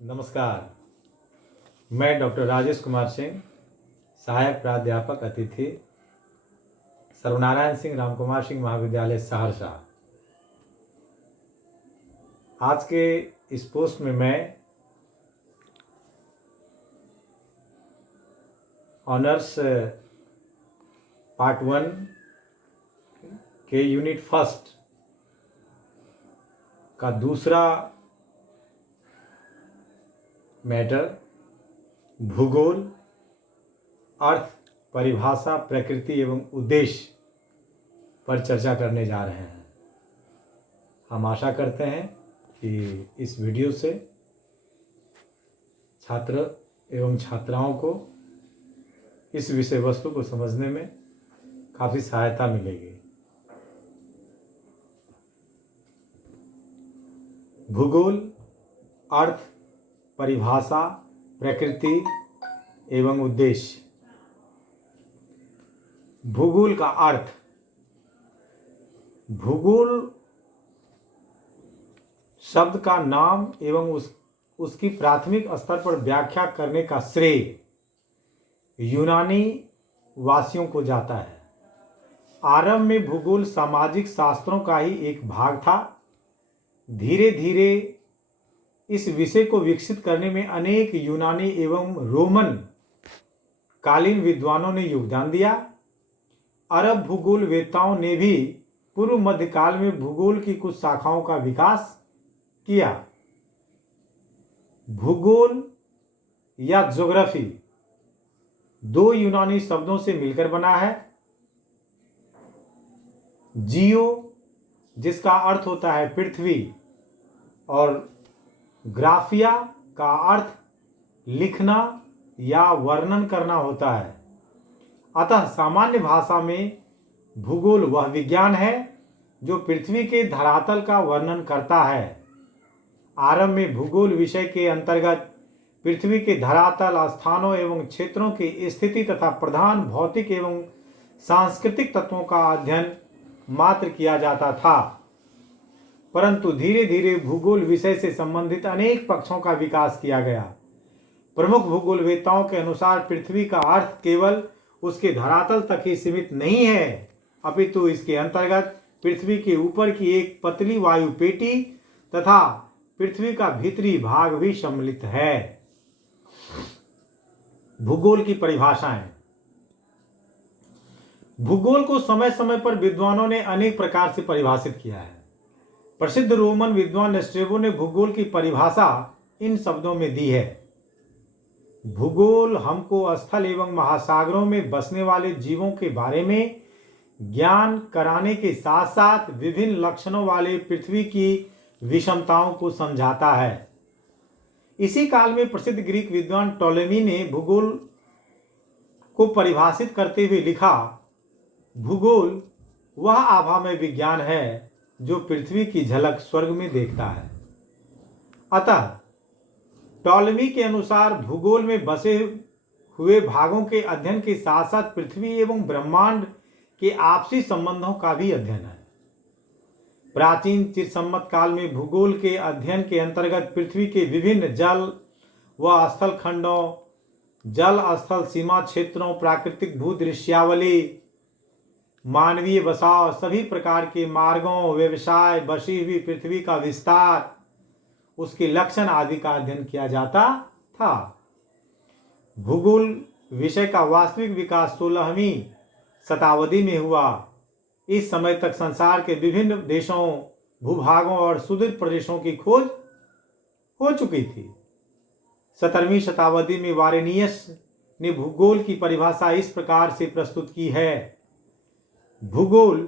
नमस्कार। मैं डॉक्टर राजेश कुमार सिंह, सहायक प्राध्यापक अतिथि, सर्वनारायण सिंह रामकुमार सिंह महाविद्यालय सहरसा। आज के इस पोस्ट में मैं ऑनर्स पार्ट 1 के यूनिट फर्स्ट का दूसरा मैटर भूगोल, अर्थ, परिभाषा, प्रकृति एवं उद्देश्य पर चर्चा करने जा रहे हैं। हम आशा करते हैं कि इस वीडियो से छात्र एवं छात्राओं को इस विषय वस्तु को समझने में काफ़ी सहायता मिलेगी। भूगोल, अर्थ, परिभाषा, प्रकृति एवं उद्देश्य। भूगोल का अर्थ। भूगोल शब्द का नाम एवं उसकी प्राथमिक स्तर पर व्याख्या करने का श्रेय यूनानी वासियों को जाता है। आरंभ में भूगोल सामाजिक शास्त्रों का ही एक भाग था। धीरे धीरे इस विषय को विकसित करने में अनेक यूनानी एवं रोमन कालीन विद्वानों ने योगदान दिया। अरब भूगोल वेत्ताओं ने भी पूर्व मध्यकाल में भूगोल की कुछ शाखाओं का विकास किया। भूगोल या ज्योग्राफी दो यूनानी शब्दों से मिलकर बना है। जियो, जिसका अर्थ होता है पृथ्वी, और ग्राफिया का अर्थ लिखना या वर्णन करना होता है। अतः सामान्य भाषा में भूगोल वह विज्ञान है जो पृथ्वी के धरातल का वर्णन करता है। आरंभ में भूगोल विषय के अंतर्गत पृथ्वी के धरातल, स्थानों एवं क्षेत्रों की स्थिति तथा प्रधान भौतिक एवं सांस्कृतिक तत्वों का अध्ययन मात्र किया जाता था। परंतु धीरे धीरे भूगोल विषय से संबंधित अनेक पक्षों का विकास किया गया। प्रमुख भूगोलवेत्ताओं के अनुसार पृथ्वी का अर्थ केवल उसके धरातल तक ही सीमित नहीं है, अपितु इसके अंतर्गत पृथ्वी के ऊपर की एक पतली वायु पेटी तथा पृथ्वी का भीतरी भाग भी सम्मिलित है। भूगोल की परिभाषाएं। भूगोल को समय समय पर विद्वानों ने अनेक प्रकार से परिभाषित किया है। प्रसिद्ध रोमन विद्वान स्ट्रेबो ने भूगोल की परिभाषा इन शब्दों में दी है। भूगोल हमको स्थल एवं महासागरों में बसने वाले जीवों के बारे में ज्ञान कराने के साथ साथ विभिन्न लक्षणों वाले पृथ्वी की विषमताओं को समझाता है। इसी काल में प्रसिद्ध ग्रीक विद्वान टॉलेमी ने भूगोल को परिभाषित करते हुए लिखा, भूगोल वह आभामय विज्ञान है जो पृथ्वी की झलक स्वर्ग में देखता है। अतः टॉलेमी के अनुसार भूगोल में बसे हुए भागों के अध्ययन के साथ साथ पृथ्वी एवं ब्रह्मांड के आपसी संबंधों का भी अध्ययन है। प्राचीन चिरसम्मत काल में भूगोल के अध्ययन के अंतर्गत पृथ्वी के विभिन्न जल व स्थल खंडों, जल स्थल सीमा क्षेत्रों, प्राकृतिक भूदृश्यावली, मानवीय बसाव, सभी प्रकार के मार्गों, व्यवसाय, बसी हुई पृथ्वी का विस्तार, उसके लक्षण आदि का अध्ययन किया जाता था। भूगोल विषय का वास्तविक विकास 16वीं शताब्दी में हुआ। इस समय तक संसार के विभिन्न देशों, भूभागों और सुदूर प्रदेशों की खोज हो चुकी थी। 17वीं शताब्दी में वारेनियस ने भूगोल की परिभाषा इस प्रकार से प्रस्तुत की है, भूगोल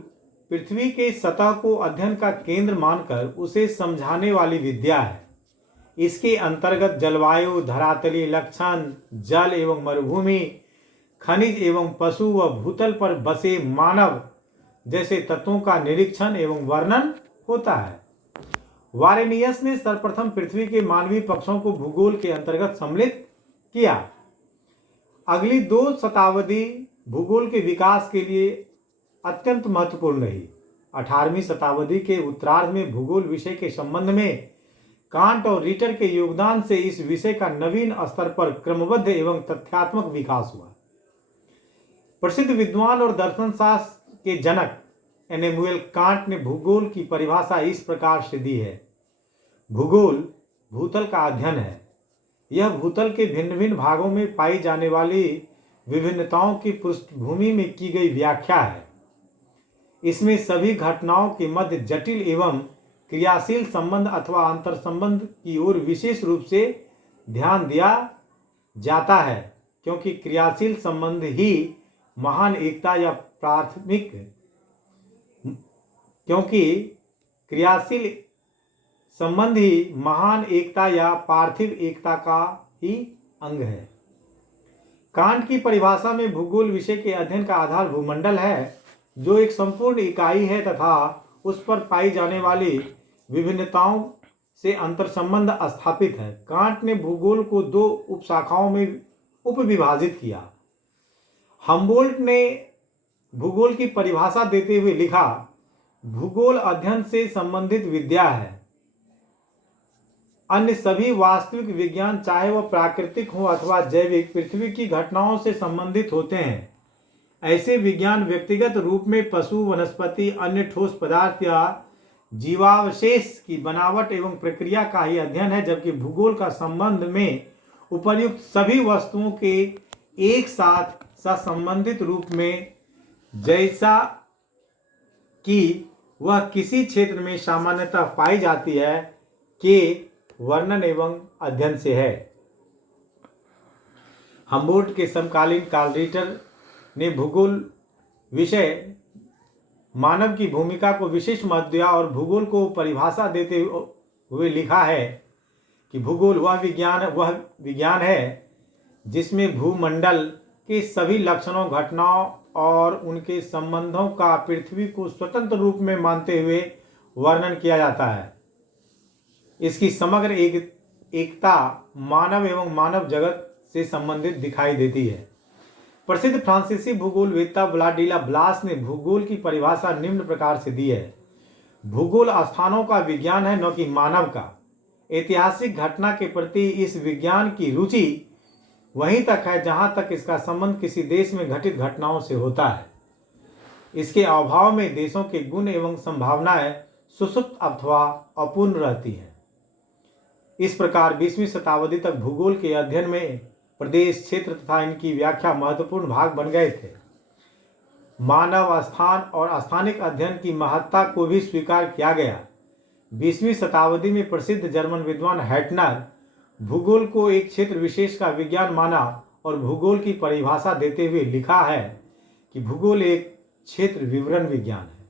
पृथ्वी के सतह को अध्ययन का केंद्र मानकर उसे समझाने वाली विद्या है। इसके अंतर्गत जलवायु, धरातलीय लक्षण, जल एवं मरुभूमि, खनिज एवं पशु व भूतल पर बसे मानव जैसे तत्वों का निरीक्षण एवं वर्णन होता है। वारेनियस ने सर्वप्रथम पृथ्वी के मानवीय पक्षों को भूगोल के अंतर्गत सम्मिलित किया। अगली 2 शताब्दी भूगोल के विकास के लिए अत्यंत महत्वपूर्ण रही। 18वीं शताब्दी के उत्तरार्ध में भूगोल विषय के संबंध में कांट और रीटर के योगदान से इस विषय का नवीन स्तर पर क्रमबद्ध एवं तथ्यात्मक विकास हुआ। प्रसिद्ध विद्वान और दर्शन शास्त्र के जनक इमैनुएल कांट ने भूगोल की परिभाषा इस प्रकार से दी है। भूगोल भूतल का अध्ययन है। यह भूतल के भिन्न भिन्न भागों में पाई जाने वाली विभिन्नताओं की पृष्ठभूमि में की गई व्याख्या है। इसमें सभी घटनाओं के मध्य जटिल एवं क्रियाशील संबंध अथवा अंतर संबंध की ओर विशेष रूप से ध्यान दिया जाता है, क्योंकि क्रियाशील संबंध ही महान एकता या पार्थिव एकता का ही अंग है। कांट की परिभाषा में भूगोल विषय के अध्ययन का आधार भूमंडल है, जो एक संपूर्ण इकाई है तथा उस पर पाई जाने वाली विभिन्नताओं से अंतर संबंध स्थापित है। कांट ने भूगोल को दो उपशाखाओं में उपविभाजित किया। हम्बोल्ट ने भूगोल की परिभाषा देते हुए लिखा, भूगोल अध्ययन से संबंधित विद्या है। अन्य सभी वास्तविक विज्ञान, चाहे वह प्राकृतिक हो अथवा जैविक, पृथ्वी की घटनाओं से संबंधित होते हैं। ऐसे विज्ञान व्यक्तिगत रूप में पशु, वनस्पति, अन्य ठोस पदार्थ या जीवावशेष की बनावट एवं प्रक्रिया का ही अध्ययन है, जबकि भूगोल का संबंध में उपर्युक्त सभी वस्तुओं के एक साथ संबंधित रूप में, जैसा कि वह किसी क्षेत्र में सामान्यतः पाई जाती है, के वर्णन एवं अध्ययन से है। हम्बोल्ट के समकालीन कार्ल रीटर ने भूगोल विषय मानव की भूमिका को विशेष महत्व दिया और भूगोल को परिभाषा देते हुए लिखा है कि भूगोल वह विज्ञान है जिसमें भूमंडल के सभी लक्षणों, घटनाओं और उनके संबंधों का पृथ्वी को स्वतंत्र रूप में मानते हुए वर्णन किया जाता है। इसकी समग्र एकता मानव एवं मानव जगत से संबंधित दिखाई देती है। प्रसिद्ध फ्रांसीसी भूगोलवेत्ता व्लादिला ब्लास ने भूगोल की परिभाषा निम्न प्रकार से दी है, भूगोल स्थानों का विज्ञान है, न कि मानव का। ऐतिहासिक घटना के प्रति इस विज्ञान की रुचि वहीं तक है जहां तक इसका संबंध किसी देश में घटित घटनाओं से होता है। इसके अभाव में देशों के गुण एवं संभावनाएं सुसुप्त अथवा अपूर्ण रहती हैं। इस प्रकार 20वीं शताब्दी तक भूगोल के अध्ययन में प्रदेश, क्षेत्र तथा इनकी व्याख्या महत्वपूर्ण भाग बन गए थे। मानव, स्थान और स्थानिक अध्ययन की महत्ता को भी स्वीकार किया गया। 20वीं शताब्दी में प्रसिद्ध जर्मन विद्वान हैटनर भूगोल को एक क्षेत्र विशेष का विज्ञान माना और भूगोल की परिभाषा देते हुए लिखा है कि भूगोल एक क्षेत्र विवरण विज्ञान है।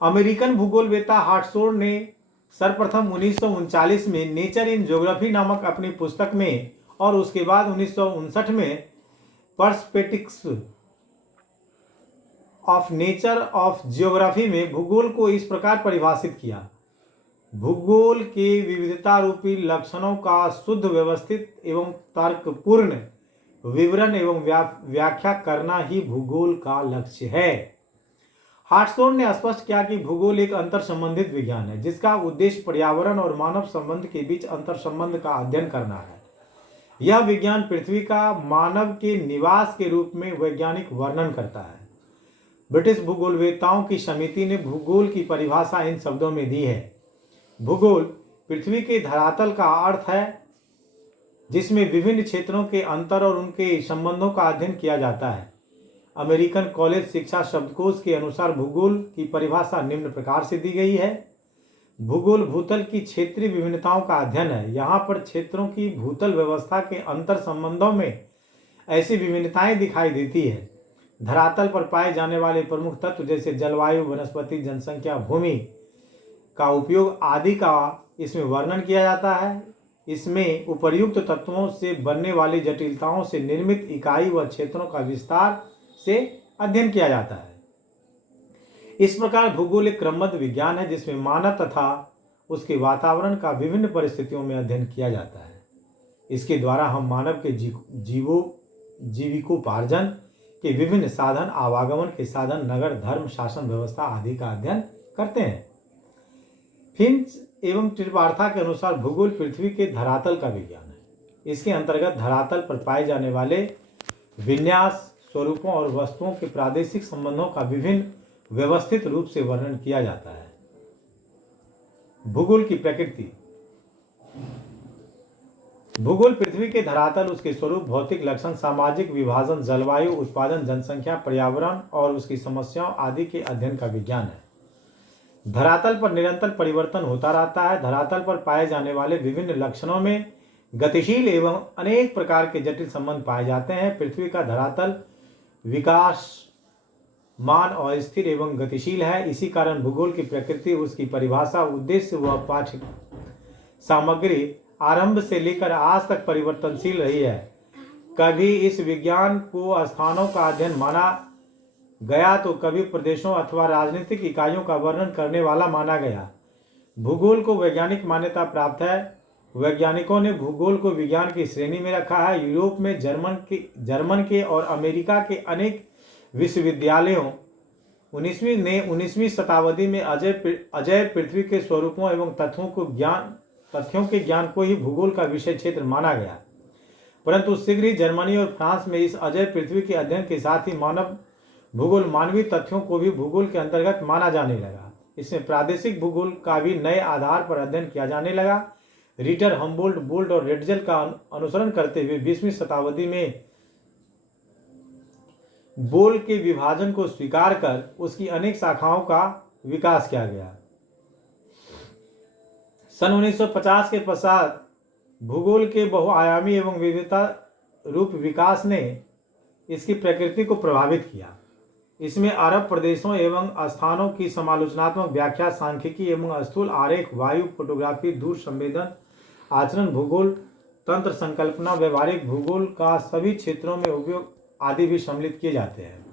अमेरिकन भूगोलवेत्ता हार्ट्सोर्न ने सर्वप्रथम 1939 में नेचर इन ज्योग्राफी नामक अपनी पुस्तक में और उसके बाद 1959 में perspectives of nature of geography में भूगोल को इस प्रकार परिभाषित किया, भूगोल के विविधता रूपी लक्षणों का शुद्ध, व्यवस्थित एवं तर्कपूर्ण विवरण एवं व्याख्या करना ही भूगोल का लक्ष्य है। हार्ट्सोर्न ने स्पष्ट किया कि भूगोल एक अंतर संबंधित विज्ञान है जिसका उद्देश्य पर्यावरण और मानव संबंध के बीच अंतर संबंध का अध्ययन करना है। यह विज्ञान पृथ्वी का मानव के निवास के रूप में वैज्ञानिक वर्णन करता है। ब्रिटिश भूगोलवेत्ताओं की समिति ने भूगोल की परिभाषा इन शब्दों में दी है, भूगोल पृथ्वी के धरातल का अर्थ है जिसमें विभिन्न क्षेत्रों के अंतर और उनके संबंधों का अध्ययन किया जाता है। अमेरिकन कॉलेज शिक्षा शब्दकोश के अनुसार भूगोल की परिभाषा निम्न प्रकार से दी गई है, भूगोल भूतल की क्षेत्रीय विभिन्नताओं का अध्ययन है। यहाँ पर क्षेत्रों की भूतल व्यवस्था के अंतर संबंधों में ऐसी विभिन्नताएं दिखाई देती है। धरातल पर पाए जाने वाले प्रमुख तत्व जैसे जलवायु, वनस्पति, जनसंख्या, भूमि का उपयोग आदि का इसमें वर्णन किया जाता है। इसमें उपर्युक्त तत्वों से बनने वाली जटिलताओं से निर्मित इकाई व क्षेत्रों का विस्तार से अध्ययन किया जाता है। इस प्रकार भूगोल एक क्रमबद्ध विज्ञान है जिसमें मानव तथा उसके वातावरण का विभिन्न परिस्थितियों में अध्ययन किया जाता है। इसके द्वारा हम मानव के जीविकोपार्जन के विभिन्न साधन, आवागमन के साधन, नगर, धर्म, शासन व्यवस्था आदि का अध्ययन करते हैं। फिंच एवं त्रिपार्था के अनुसार भूगोल पृथ्वी के धरातल का विज्ञान है। इसके अंतर्गत धरातल पर पाए जाने वाले विन्यास, स्वरूपों और वस्तुओं के प्रादेशिक संबंधों का विभिन्न व्यवस्थित रूप से वर्णन किया जाता है। भूगोल की प्रकृति। भूगोल पृथ्वी के धरातल, उसके स्वरूप, भौतिक लक्षण, सामाजिक विभाजन, जलवायु, उत्पादन, जनसंख्या, पर्यावरण और उसकी समस्याओं आदि के अध्ययन का विज्ञान है। धरातल पर निरंतर परिवर्तन होता रहता है। धरातल पर पाए जाने वाले विभिन्न लक्षणों में गतिशील एवं अनेक प्रकार के जटिल संबंध पाए जाते हैं। पृथ्वी का धरातल विकासमान और स्थिर एवं गतिशील है। इसी कारण भूगोल की प्रकृति, उसकी परिभाषा, उद्देश्य व पाठ्य सामग्री आरंभ से लेकर आज तक परिवर्तनशील रही है। कभी इस विज्ञान को स्थानों का अध्ययन माना गया तो कभी प्रदेशों अथवा राजनीतिक इकाइयों का वर्णन करने वाला माना गया। भूगोल को वैज्ञानिक मान्यता प्राप्त है। वैज्ञानिकों ने भूगोल को विज्ञान की श्रेणी में रखा है। यूरोप में जर्मन के और अमेरिका के अनेक विश्वविद्यालयों 19वीं शताब्दी में अजय पृथ्वी के स्वरूपों एवं तथ्यों के ज्ञान को ही भूगोल का विषय क्षेत्र माना गया। परंतु शीघ्र ही जर्मनी और फ्रांस में इस अजय पृथ्वी के अध्ययन के साथ ही मानवीय तथ्यों को भी भूगोल के अंतर्गत माना जाने लगा। इसमें प्रादेशिक भूगोल का भी नए आधार पर अध्ययन किया जाने लगा। रिटर, हम्बोल्ट, बोल्ट और रेटजेल का अनुसरण करते हुए 20वीं शताब्दी में बोल के विभाजन को स्वीकार कर उसकी अनेक शाखाओं का विकास किया गया। सन 1950 के पश्चात भूगोल के बहुआयामी एवं विविधता रूप विकास ने इसकी प्रकृति को प्रभावित किया। इसमें अरब प्रदेशों एवं स्थानों की समालोचनात्मक व्याख्या, सांख्यिकी एवं स्थूल आरेख, वायु फोटोग्राफी, दूर संवेदन, आचरण भूगोल, तंत्र संकल्पना, व्यवहारिक भूगोल का सभी क्षेत्रों में उपयोग आदि भी सम्मिलित किए जाते हैं।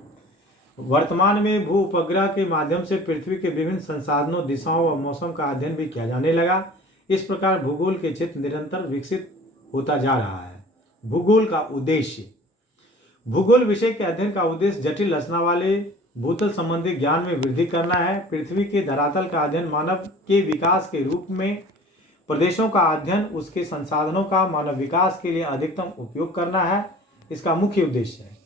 वर्तमान में भू उपग्रह के माध्यम से पृथ्वी के विभिन्न संसाधनों, दिशाओं व मौसम का अध्ययन भी किया जाने लगा। इस प्रकार भूगोल के क्षेत्र निरंतर विकसित होता जा रहा है। भूगोल का उद्देश्य। भूगोल विषय के अध्ययन का उद्देश्य जटिल रचना वाले भूतल संबंधी ज्ञान में वृद्धि करना है। पृथ्वी के धरातल का अध्ययन मानव के विकास के रूप में प्रदेशों का अध्ययन, उसके संसाधनों का मानव विकास के लिए अधिकतम उपयोग करना है, इसका मुख्य उद्देश्य है।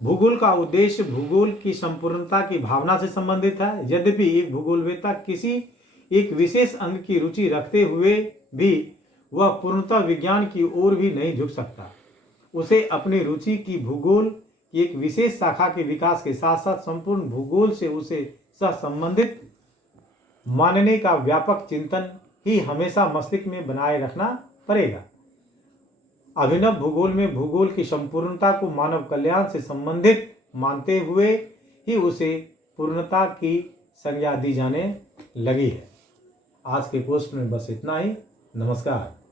भूगोल का उद्देश्य भूगोल की संपूर्णता की भावना से संबंधित है। यद्यपि एक भूगोलवेत्ता किसी एक विशेष अंग की रुचि रखते हुए भी वह पूर्णतः विज्ञान की ओर भी नहीं झुक सकता। उसे अपनी रुचि की भूगोल की एक विशेष शाखा के विकास के साथ साथ संपूर्ण भूगोल से उसे सहसंबंधित मानने का व्यापक चिंतन ही हमेशा मस्तिष्क में बनाए रखना पड़ेगा। अभिनव भूगोल में भूगोल की संपूर्णता को मानव कल्याण से संबंधित मानते हुए ही उसे पूर्णता की संज्ञा दी जाने लगी है। आज के पोस्ट में बस इतना ही। नमस्कार।